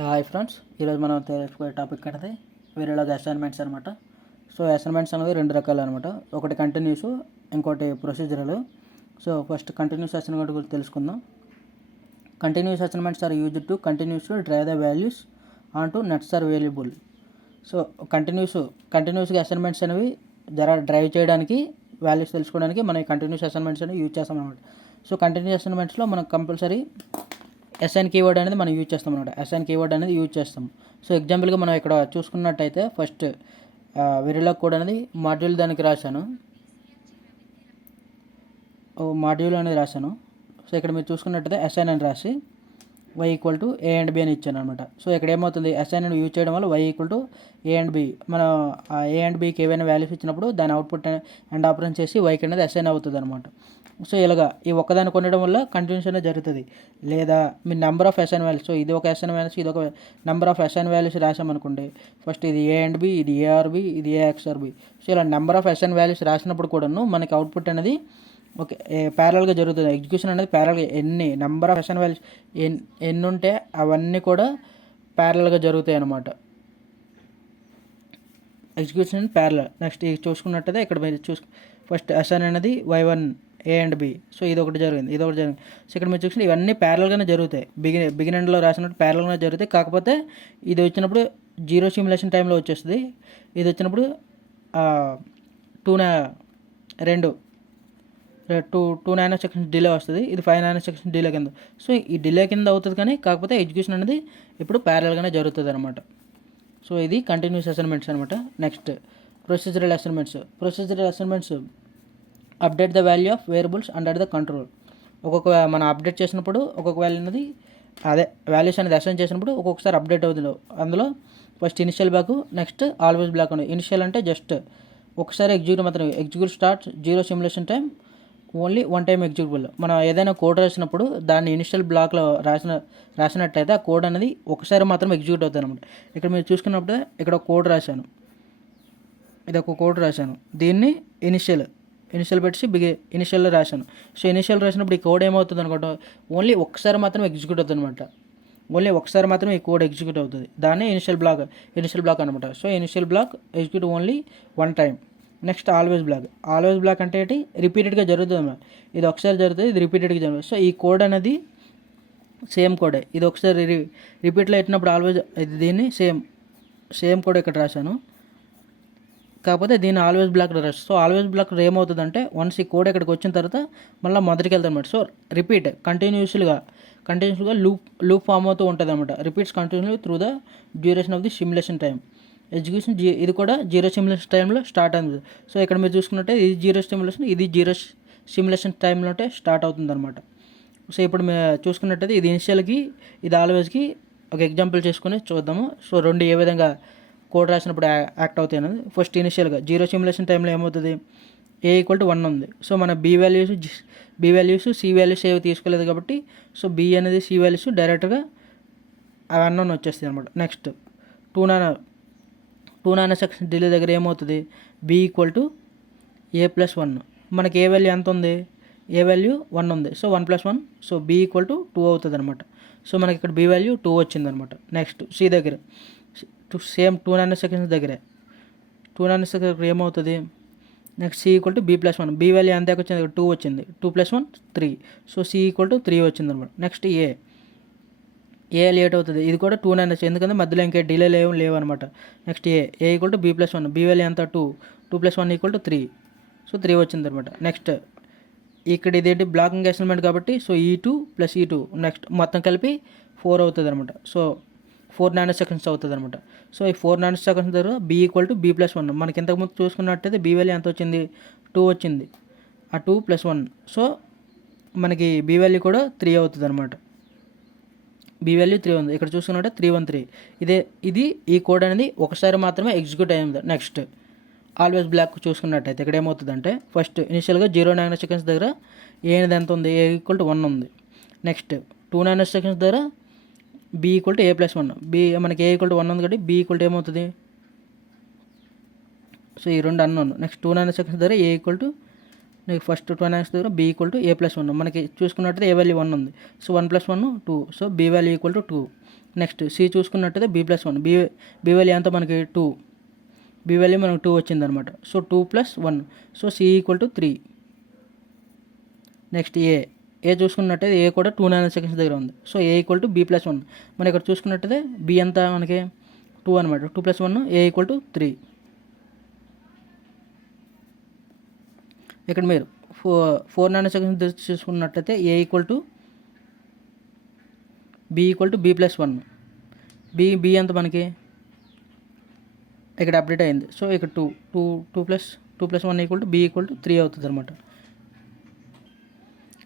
Hi friends, ఈరోజు మనం తెలుసుకునే టాపిక్ అనేది వేరేలాగా అసైన్మెంట్స్ అనమాట. సో అసైన్మెంట్స్ అనేవి రెండు రకాలు అనమాట. ఒకటి కంటిన్యూస్, ఇంకోటి procedural. So first continuous assignment గురించి తెలుసుకుందాం. Continuous assignments are used to continuous drive the values on to nets or variable. So కంటిన్యూస్గా అసైన్మెంట్స్ అనేవి డ్రైవ్ చేయడానికి, వాల్యూస్ తెలుసుకోవడానికి మనం ఈ కంటిన్యూస్ అసైన్మెంట్స్ అనేవి యూజ్ చేస్తాం అనమాట. సో కంటిన్యూస్ అసైన్మెంట్స్లో మనం కంపల్సరీ అసైన్ కీవర్డ్ అనేది మనం యూజ్ చేస్తాం అనమాట. అసైన్ కీవర్డ్ అనేది యూజ్ చేస్తాం. సో ఎగ్జాంపుల్గా మనం ఇక్కడ చూసుకున్నట్టయితే ఫస్ట్ వెరిలాగ్ కోడ్ అనేది మాడ్యూల్ దానికి రాశాను. మాడ్యూల్ అనేది రాశాను. సో ఇక్కడ మీరు చూసుకున్నట్టయితే అసైన్ అని రాసి y equal to A and B అని ఇచ్చాను అనమాట. సో ఇక్కడ ఏమవుతుంది, అసైన్ అని యూజ్ చేయడం వల్ల y equal to A and B, మనం ఏ అండ్ బికి ఏవైనా వాల్యూస్ ఇచ్చినప్పుడు దాని అవుట్పుట్ అండ్ ఆపరేషన్ చేసి వైకి అనేది అసైన్ అవుతుంది అనమాట. సో ఇలాగా ఈ ఒక్కదాన్ని కొనడం వల్ల కంటిన్యూస్ అనేది జరుగుతుంది. లేదా మీ number of assign values, so ఇది ఒక అసైన్ వాల్యూస్, ఇది ఒక నెంబర్ ఆఫ్ అసైన్ వాల్యూస్ రాసామనుకోండి. ఫస్ట్ ఇది ఏ అండ్ బి, ఇది ఏఆర్బి, ఇది ఏఎక్స్ఆర్బి. సో ఇలా నెంబర్ ఆఫ్ అసైన్ వాల్యూస్ రాసినప్పుడు కూడాను మనకి అవుట్పుట్ అనేది ఓకే ప్యారల్గా జరుగుతుంది. ఎగ్జిక్యూషన్ అనేది ప్యారల్గా, ఎన్ని నెంబర్ ఆఫ్ అసైన్ వాల్యూస్ ఎన్ని ఉంటే అవన్నీ కూడా ప్యారల్గా జరుగుతాయి అన్నమాట. Execution parallel. నెక్స్ట్ ఇది చూసుకున్నట్టయితే ఇక్కడ మీరు ఫస్ట్ అసైన్ అనేది y1 A and B. So ఇది ఒకటి జరిగింది. సో ఇక్కడ మీరు చూసుకుంటే ఇవన్నీ ప్యారల్గానే జరుగుతాయి. బిగినెండ్లో రాసినట్టు ప్యారల్గానే జరుగుతాయి. కాకపోతే ఇది వచ్చినప్పుడు జీరో సిమ్యులేషన్ టైంలో వచ్చేస్తుంది. ఇది వచ్చినప్పుడు టూ నానో సెకండ్స్ డిలే వస్తుంది. ఇది 5 నానో సెకండ్స్ డిలే కింద. సో ఈ డిలే కింద అవుతుంది, కానీ కాకపోతే ఎగ్జిక్యూషన్ అనేది ఇప్పుడు ప్యారల్గానే జరుగుతుంది అనమాట. సో ఇది కంటిన్యూస్ అసైన్మెంట్స్ అనమాట. Next procedural assignments update the value of variables under the control. మనం అప్డేట్ చేసినప్పుడు ఒక్కొక్క వాల్యూ అనేది వాల్యూస్ అనేది అసైన్ చేసినప్పుడు ఒక్కొక్కసారి అప్డేట్ అవుతుంది. అందులో first initial block, next always block ఉంది. ఇనిషియల్ అంటే జస్ట్ ఒకసారి execute start, zero simulation time, only one time executable. మనం ఏదైనా కోడ్ రాసినప్పుడు దాన్ని ఇనిషియల్ బ్లాక్లో రాసినట్టయితే ఆ కోడ్ అనేది ఒకసారి మాత్రం ఎగ్జిక్యూట్ అవుతుంది అనమాట. ఇక్కడ మీరు చూసుకున్నప్పుడు ఇక్కడ ఒక కోడ్ రాశాను, ఇది ఒక కోడ్ రాశాను, దీన్ని ఇనిషియల్ పెట్టి ఇనిషియల్లో రాశాను. సో ఇనిషియల్ రాసినప్పుడు ఈ కోడ్ ఏమవుతుంది అనుకుంటా, ఓన్లీ ఒకసారి మాత్రం ఎగ్జిక్యూట్ అవుతుంది అనమాట. ఓన్లీ ఒకసారి మాత్రం ఈ కోడ్ ఎగ్జిక్యూట్ అవుతుంది. దాన్ని ఇనిషియల్ బ్లాక్ అనమాట. So initial block execute only one time. Next always block అంటే ఏంటి, రిపీటెడ్గా జరుగుతుంది అన్నమాట. ఇది ఒకసారి జరుగుతుంది, ఇది రిపీటెడ్గా జరుగుతుంది. సో ఈ కోడ్ అనేది సేమ్ కోడే. ఇది ఒకసారి రిపీట్లో పెట్టినప్పుడు ఆల్వేస్, ఇది దీన్ని సేమ్ కోడ్ ఇక్కడ రాశాను, కాకపోతే దీన్ని ఆల్వేస్ బ్లాక్ రాశాను. సో ఆల్వేస్ బ్లాక్ ఏమవుతుందంటే వన్స్ ఈ కోడ్ ఇక్కడికి వచ్చిన తర్వాత మళ్ళీ మొదటికి వెళ్తాను అనమాట. సో రిపీట్ కంటిన్యూస్గా లూప్ ఫామ్ అవుతూ ఉంటుంది అనమాట. Repeats continuously through the duration of the simulation time. Execution ఇది కూడా జీరో సిమ్యులేషన్ టైంలో స్టార్ట్ అవుతుంది. సో ఇక్కడ మీరు చూసుకున్నట్టే ఇది జీరో సిమ్యులేషన్ టైంలో స్టార్ట్ అవుతుంది అనమాట. సో ఇప్పుడు మేము చూసుకున్నట్టయితే ఇది ఇనిషియల్కి, ఇది ఆల్వేస్కి ఒక ఎగ్జాంపుల్ చేసుకుని చూద్దాము. సో రెండు ఏ విధంగా కోడ్ రాసినప్పుడు యాక్ట్ అవుతాయి అనేది. ఫస్ట్ ఇనిషియల్గా జీరో సిమ్యులేషన్ టైంలో ఏమవుతుంది, ఏ ఈక్వల్ టు 1 ఉంది. సో మన బి వాల్యూస్ సి వాల్యూస్ ఏవి తీసుకోలేదు కాబట్టి, సో బి అనేది సి వాల్యూస్ డైరెక్ట్గా అవి అన్నోన్ వచ్చేస్తాయి అనమాట. Next two nanoseconds delay దగ్గర ఏమవుతుంది, B equal to A plus 1. మనకి ఏ వాల్యూ ఎంత ఉంది, ఏ వాల్యూ 1 ఉంది. So 1 + 1, so B equal to 2 అవుతుంది అనమాట. సో మనకి ఇక్కడ బి వాల్యూ 2 వచ్చింది అనమాట. నెక్స్ట్ సి దగ్గర సేమ్ 2 నానో సెకండ్స్ దగ్గర ఏమవుతుంది, next C equal to B plus 1. B value ఎంత వచ్చింది, 2 వచ్చింది. 2 + 1 3. సో సి ఈక్వల్ టు 3 వచ్చింది అనమాట. నెక్స్ట్ ఏ లేట్ అవుతుంది, ఇది కూడా 2 నానో, ఎందుకంటే మధ్యలో ఇంకా డిలే లేవు అనమాట. Next A equal to B plus 1. B value ఎంత 2 + 1 ఈక్వల్ టు 3. సో 3 వచ్చింది అనమాట. నెక్స్ట్ ఇక్కడ ఇదేంటి బ్లాకింగ్ అసైన్మెంట్ కాబట్టి, సో E2 + E2 నెక్స్ట్ మొత్తం కలిపి 4 అవుతుంది అనమాట. సో 4 నానో సెకండ్స్ అవుతుంది అనమాట. సో ఈ 4 నానో సెకండ్స్ దగ్గర B equal to B plus 1. మనకి ఇంతకుముందు చూసుకున్నట్టయితే బి వాల్యూ ఎంత వచ్చింది, 2 వచ్చింది. ఆ 2 + 1, సో మనకి బి వాల్యూ కూడా 3 అవుతుంది అనమాట. బి వాల్యూ 3 ఉంది. ఇక్కడ చూసుకున్నట్టే 313. ఇది ఈ కోడ్ అనేది ఒకసారి మాత్రమే ఎగ్జిక్యూట్ అయ్యింది. నెక్స్ట్ ఆల్వేస్ బ్లాక్ చూసుకున్నట్టయితే ఇక్కడ ఏమవుతుందంటే ఫస్ట్ ఇనిషియల్గా 0 నానో సెకండ్స్ దగ్గర ఏ అనేది ఎంత ఉంది, ఏ ఈక్వల్ టు 1 ఉంది. నెక్స్ట్ 2 నానో సెకండ్స్ దగ్గర B equal to A plus 1. మనకి ఏ ఈక్వల్ టు 1 ఉంది కాబట్టి బి ఈక్వల్ టు ఏమవుతుంది, సో ఈ రెండు అన్నోన్. నెక్స్ట్ 2 నానో సెకండ్స్ దగ్గర A equal to first 2 nano దగ్గర B equal to A plus 1. మనకి చూసుకున్నట్టయితే ఏ వాల్యూ 1 ఉంది. So 1 + 1 2. So B value equal to 2. Next C చూసుకున్నట్టయితే B+1, బి వాల్యూ ఎంత మనకి 2, బి వాల్యూ మనకు 2 వచ్చిందనమాట. So 2 + 1, so C = 3. Next A చూసుకున్నట్టయితే ఏ కూడా 2 నానోసెకండ్స్ దగ్గర ఉంది. So A = B+1. మనం ఇక్కడ చూసుకున్నట్టయితే బి ఎంత మనకి 2 అనమాట. 2 + 1 ఏ = 3. ఇక్కడ మీరు 4 నానోసెకండ్స్ చూసుకున్నట్టయితే ఏ = B = B+1. బి ఎంత మనకి ఇక్కడ అప్డేట్ అయింది. సో ఇక్కడ 2 + 1 = B = 3 అవుతుంది అనమాట.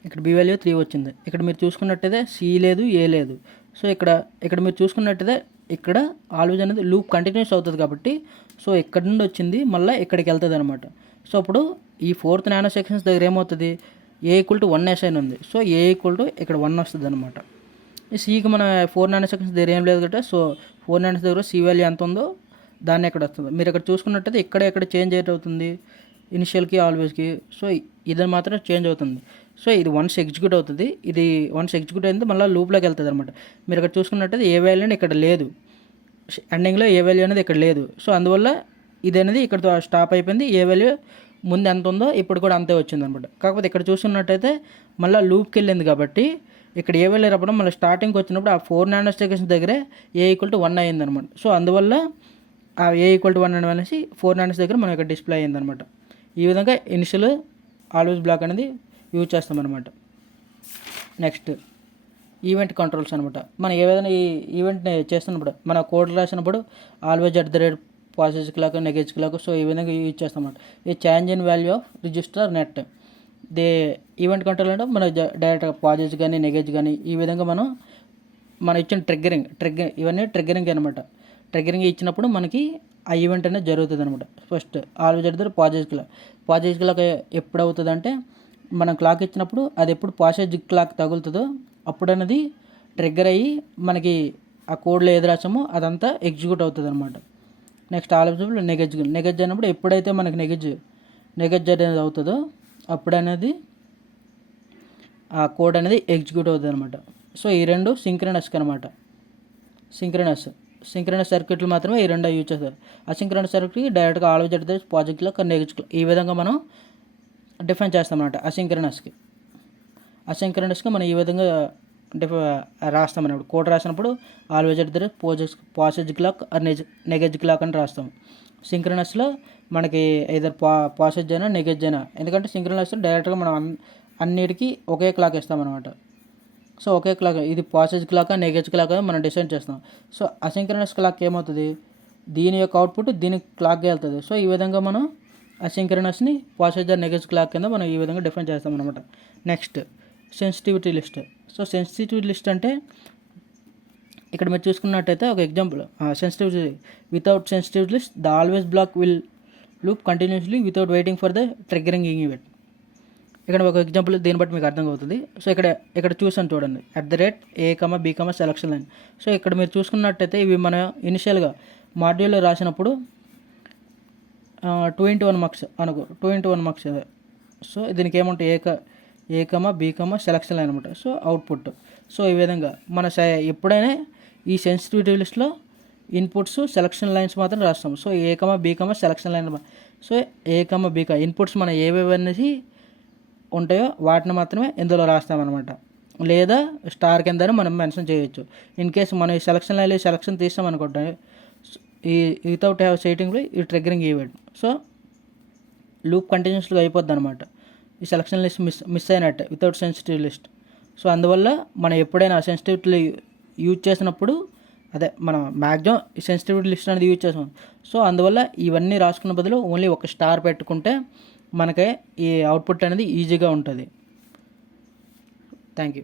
ఇక్కడ బి వాల్యూ 3 వచ్చింది. ఇక్కడ మీరు చూసుకున్నట్టయితే సి లేదు, ఏ లేదు. సో ఇక్కడ మీరు చూసుకున్నట్టయితే ఇక్కడ ఆల్వేజ్ అనేది లూప్ కంటిన్యూస్ అవుతుంది కాబట్టి సో ఇక్కడ నుండి వచ్చింది మళ్ళీ ఇక్కడికి వెళ్తుంది అనమాట. సో అప్పుడు ఈ 4th నానోసెకండ్స్ దగ్గర ఏమవుతుంది, ఏ = 1 అసైన్ ఉంది. సో ఏ = ఇక్కడ 1 వస్తుంది అనమాట. ఈ సికి మన 4 నానోసెకండ్స్ దగ్గర ఏం లేదు కదా. సో 4 నానోసెకండ్స్ దగ్గర సి వాల్యూ ఎంత ఉందో దాన్ని ఎక్కడ వస్తుంది. మీరు ఇక్కడ చూసుకున్నట్టయితే ఇక్కడ చేంజ్ అవుతుంది ఇనిషియల్కి ఆల్వేస్కి. సో ఇది మాత్రం చేంజ్ అవుతుంది. సో ఇది వన్స్ ఎగ్జిక్యూట్ అవుతుంది. ఇది వన్స్ ఎగ్జిక్యూట్ అయింది మళ్ళీ లూప్లోకి వెళ్తుంది అనమాట. మీరు ఇక్కడ చూసుకున్నట్టయితే ఏ వాల్యూ అనేది ఇక్కడ లేదు, ఎండింగ్లో ఏ వాల్యూ అనేది ఇక్కడ లేదు. సో అందువల్ల ఇది అనేది ఇక్కడ స్టాప్ అయిపోయింది. ఏ వాల్యూ ముందు ఎంత ఉందో ఇప్పుడు కూడా అంతే వచ్చింది అనమాట. కాకపోతే ఇక్కడ చూసుకున్నట్టయితే మళ్ళీ లూప్కి వెళ్ళింది కాబట్టి ఇక్కడ ఏ వాల్యూ రావడం మళ్ళీ స్టార్టింగ్కి వచ్చినప్పుడు ఆ 4 నానోసెకండ్స్ దగ్గరే ఏ = 1 అయ్యిందనమాట. సో అందువల్ల ఆ ఏ = 1 అనేసి 4 నానోస్ దగ్గర మనం ఇక్కడ డిస్ప్లే అయ్యిందనమాట. ఈ విధంగా ఇనిషియల్ ఆల్వేస్ బ్లాక్ అనేది యూజ్ చేస్తామన్నమాట. నెక్స్ట్ ఈవెంట్ కంట్రోల్స్ అనమాట. మనం ఏదైనా ఈ ఈవెంట్ని చేస్తున్నప్పుడు మన కోడ్ రాసినప్పుడు always positive clock, negative clock, so ఈ విధంగా యూజ్ చేస్తామన్నమాట. ఈ change in value of register net event control అంటే మన డైరెక్ట్గా పాజిటివ్ కానీ నెగెటివ్ కానీ ఈ విధంగా మనం ఇచ్చిన ట్రిగ్గరింగ్ ఇవన్నీ ట్రిగ్గరింగ్ అనమాట. ట్రిగ్గరింగ్ ఇచ్చినప్పుడు మనకి ఆ ఈవెంట్ అనేది జరుగుతుంది అనమాట. ఫస్ట్ ఆల్వేజ్ పాజిటివ్ క్లాక్ ఎప్పుడు అవుతుంది అంటే మనం క్లాక్ ఇచ్చినప్పుడు అది ఎప్పుడు పాజిటివ్ క్లాక్ తగులుతుందో అప్పుడు అనేది ట్రిగ్గర్ అయ్యి మనకి ఆ కోడ్లో ఏది రాసామో అదంతా ఎగ్జిక్యూట్ అవుతుంది అనమాట. నెక్స్ట్ ఆల్వేజ్ నెగెటివ్ అయినప్పుడు ఎప్పుడైతే మనకి నెగెటివ్ అనేది అవుతుందో అప్పుడు అనేది ఆ కోడ్ అనేది ఎగ్జిక్యూట్ అవుతుంది అనమాట. సో ఈ రెండు సింక్రనస్కి అనమాట. సింక్రనస్ సర్క్యూట్లు మాత్రమే ఈ రెండు యూజ్ చేస్తారు. అసింక్రనస్ సర్క్యూట్కి డైరెక్ట్గా always positive clock, negative clock ఈ విధంగా మనం డిఫైన్ చేస్తామన్నమాట. అసింక్రనస్కి మనం ఈ విధంగా రాస్తామన్నమాట. కోడ్ రాసినప్పుడు always positive clock or negative clock అని రాస్తాం. సింక్రనస్లో మనకి ఏదర్ పాజిటివ్ అయినా నెగెటివ్ అయినా, ఎందుకంటే సింక్రనస్లో డైరెక్ట్గా మనం అన్నిటికీ ఒకే క్లాక్ ఇస్తామన్నమాట. సో ఒకే క్లాక్ ఇది పాజిటివ్ క్లాక్ నెగెటివ్ క్లాక్ మనం డిసైడ్ చేస్తాం. సో అసింక్రనస్ క్లాక్ ఏమవుతుంది, దీని యొక్క అవుట్పుట్ దీని క్లాక్గా వెళ్తుంది. సో ఈ విధంగా మనం అసింక్రనస్ని పాజిటివ్ నెగెటివ్ క్లాక్ కింద మనం ఈ విధంగా డిఫైన్ చేస్తాం అనమాట. Next sensitivity list. So sensitivity list అంటే ఇక్కడ మీరు చూసుకున్నట్టయితే ఒక example, sensitivity without sensitivity list the always block will loop continuously without waiting for the triggering event. ఇక్కడ ఒక ఎగ్జాంపుల్ దీన్ని బట్టి మీకు అర్థం అవుతుంది. సో ఇక్కడ చూసాను చూడండి, @A, B, selection line. So ఇక్కడ మీరు చూసుకున్నట్టయితే ఇవి మనం ఇనిషియల్గా మాడ్యూల్లో రాసినప్పుడు 2x1 మార్క్స్ అనుకో, 2x1 మార్క్స్. సో దీనికి ఏమంటాయి A, B, సెలక్షన్ లైన్ అనమాట. So output. సో ఈ విధంగా మన ఎప్పుడైనా ఈ సెన్సిటివిటీ లిస్ట్లో ఇన్పుట్స్ సెలక్షన్ లైన్స్ మాత్రం రాస్తాం. So A, B, selection line. So A, B inputs మనం ఏవేవి అనేసి ఉంటాయో వాటిని మాత్రమే ఇందులో రాస్తామన్నమాట. లేదా స్టార్ కింద మనం మెన్షన్ చేయొచ్చు. ఇన్ కేసు మనం ఈ సెలక్షన్ లైన్లో సెలక్షన్ తీస్తామనుకుంటాం, ఈ వితౌట్ హ్యావ్ సెట్టింగ్లో ఈ ట్రిగ్గరింగ్ ఈవెంట్. సో లూప్ కంటిన్యూస్గా అయిపోద్ది అనమాట. ఈ సెలక్షన్ లిస్ట్ మిస్ అయినట్టే వితౌట్ సెన్సిటివ్ లిస్ట్. సో అందువల్ల మనం ఎప్పుడైనా సెన్సిటివిటీ యూజ్ చేసినప్పుడు మనం మ్యాక్సిమం సెన్సిటివిటీ లిస్ట్ అనేది యూజ్ చేస్తాం. సో అందువల్ల ఇవన్నీ రాసుకున్న బదులు ఓన్లీ ఒక స్టార్ పెట్టుకుంటే మనకి ఈ అవుట్పుట్ అనేది ఈజీగా ఉంటుంది. Thank you.